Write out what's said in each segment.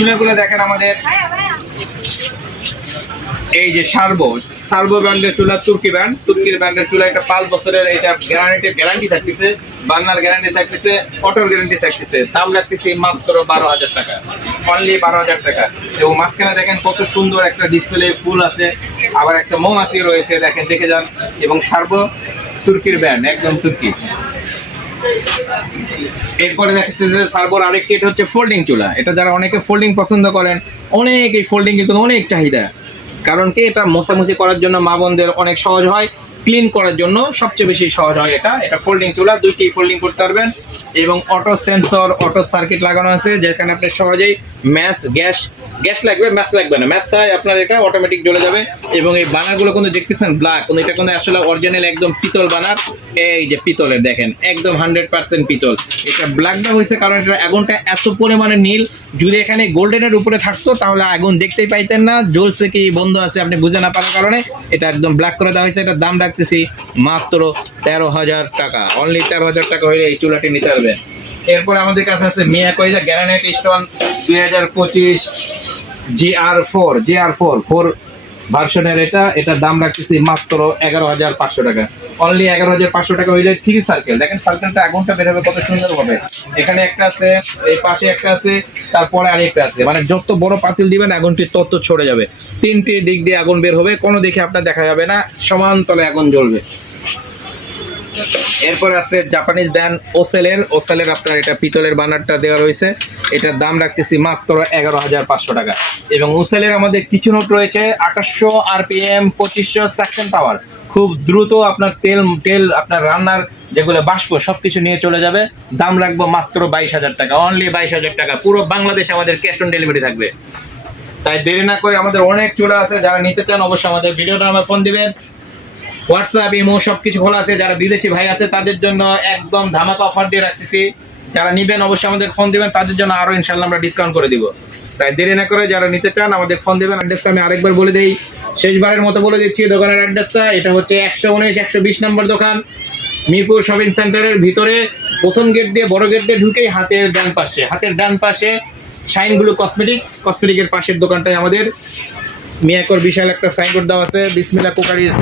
চুলাগুলো দেখেন আমাদের এই যে সার্ভো ব্র্যান্ডের চুলা, তুর্কির ব্র্যান্ডের চুলা। এটা 5 বছরের, এটা গ্যারান্টি থাকতেছে, বার্নার গ্যারান্টি থাকতেছে, অটোর গ্যারান্টি থাকতেছে। দাম লাগতেছে মাত্র 12,000 টাকা, অনলি 12,000 টাকা। এবং মাঝখানে দেখেন কত সুন্দর একটা ডিসপ্লে ফুল আছে, আবার একটা মৌমাছি রয়েছে, দেখেন দেখে যান। এবং সার্ভো তুর্কির ব্র্যান্ড, একদম তুর্কি। এরপরে দেখতেছে সার্ভোর আরেকটি, এটা হচ্ছে ফোল্ডিং চুলা। এটা যারা অনেকে ফোল্ডিং পছন্দ করেন, অনেক এই ফোল্ডিং কিন্তু অনেক চাহিদা। কারণ কি, এটা মোছামুছি করার জন্য মা বোনদের অনেক সহজ হয়, ক্লিন করার জন্য সবচেয়ে বেশি সহজ হয়। এটা ফোল্ডিং চুলা, দুইটি ফোল্ডিং করতে পারবেন। এবং অটো সেন্সর, অটো সার্কিট লাগানো আছে, যেখানে আপনি সহজেই গ্যাস লাগবে, ম্যাচ লাগবে না। ম্যাচ ছাড়াই আপনার এটা অটোমেটিক জ্বলে যাবে। এবং এই বানারগুলো কিন্তু দেখতেছেন ব্ল্যাক, কিন্তু এটা কিন্তু আসলে অরিজিনাল একদম পিতল বানার। এই যে পিতলের দেখেন, একদম 100% পিতল। এটা ব্ল্যাকটা হয়েছে কারণ এটা আগুনটা এত পরিমাণে নীল। যদি এখানে গোল্ডেনের উপরে থাকতো তাহলে আগুন দেখতেই পাইতেন না, জ্বলছে কি বন্ধ আছে আপনি বুঝে না পারার কারণে এটা একদম ব্ল্যাক করে দেওয়া হয়েছে। এটার দাম রাখতেছি মাত্র 13,000 টাকা, অনলি 13,000 টাকা হলে এই চুলাটি নিতে পারবেন। এরপর আমাদের কাছে আছে মিয়াকোই গ্রানাইট স্টোন 2025 GR4 ভার্সনের। এটার দাম রাখতেছি মাত্র 11,500 টাকা, অনলি 11,500 টাকা হইলে 3 সার্কেল। দেখেন সার্কেলটা আগুনটা বের হবে কত সুন্দর হবে। এখানে একটা আছে, এই পাশে একটা আছে, তারপরে আরেকটা আছে। মানে যত বড় পাতিল দিবেন আগুনটি তত ছড়ে যাবে। 3টি দিক দিয়ে আগুন বের হবে, কোনো দিকে আপনার দেখা যাবে না, সমান তলে আগুন জ্বলবে। এরপর আছে জাপানিজ ব্র্যান্ড ওসেলের আপনার এটা পিতলের বানারটা দেওয়া রয়েছে। এটার দাম রাখতেছি মাত্র 11,500 টাকা। এবং ওসেলের আমাদের কিছু নোট রয়েছে 2800 RPM, 2500 সেকশন পাওয়ার। খুব দ্রুত আপনার তেল আপনার রান্নার যেগুলো বাষ্প সবকিছু নিয়ে চলে যাবে। দাম রাখবো মাত্র 22,000 টাকা, অনলি 22,000 টাকা। পুরো বাংলাদেশে আমাদের ক্যাশ অন ডেলিভারি থাকবে। তাই দেরি না করে, আমাদের অনেক চুলা আছে, যারা নিতে চান অবশ্যই আমাদের ভিডিওটা আমার ফোন দিবেন। হোয়াটসঅ্যাপ, ইমো সবকিছু খোলা আছে। যারা বিদেশি ভাই আছে তাদের জন্য একদম ধামাকা অফার দিয়ে রাখতেছি। যারা নিবেন অবশ্যই আমাদের ফোন দিবেন, তাদের জন্য আরো ইনশাআল্লাহ আমরা ডিসকাউন্ট করে দিব। তাই দেরি না করে যারা নিতে চান আমাদের ফোন দিবেন। অ্যাড্রেসটা আমি আরেকবার বলে দিই, শেষবারের মতো বলে দিচ্ছি দোকানের অ্যাড্রেসটা। এটা হচ্ছে 119-120 নম্বর দোকান, মিরপুর শপিং সেন্টারের ভিতরে প্রথম গেট দিয়ে, বড় গেট দিয়ে ঢুকেই হাতের ডান পাশে শাইনগুলো কসমেটিকের পাশের দোকানটায় আমাদের মিয়াকোর বিশাল একটা সাইনবোর্ড দেওয়া আছে, বিসমিল্লাহ কুকারিজ,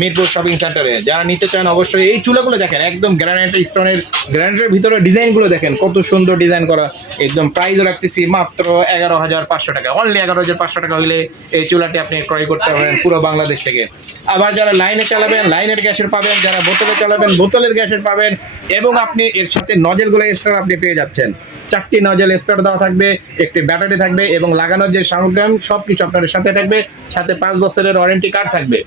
মিরপুর শপিং সেন্টারে। যারা নিতে চান অবশ্যই এই চুলাগুলো দেখেন, একদম গ্রানাইটের ভিতরে ডিজাইনগুলো দেখেন কত সুন্দর ডিজাইন করা। একদম প্রাইসও রাখতেছি মাত্র 11,500 টাকা, অনলি 11,500 টাকা হলে এই চুলাটি আপনি ক্রয় করতে পারবেন পুরো বাংলাদেশ থেকে। আবার যারা লাইনে চালাবেন লাইনের গ্যাসের পাবেন, যারা বোতলে চালাবেন বোতলের গ্যাসের পাবেন। এবং আপনি এর সাথে নজেলগুলো এক্সট্রা আপনি পেয়ে যাচ্ছেন। 4টি নজেল এক্সট্রা দেওয়া থাকবে, একটি ব্যাটারি থাকবে এবং লাগানোর যে সামগ্রী সবকিছু আপনাদের সাথে থাকবে। সাথে 5 বছরের ওয়ারেন্টি কার্ড থাকবে।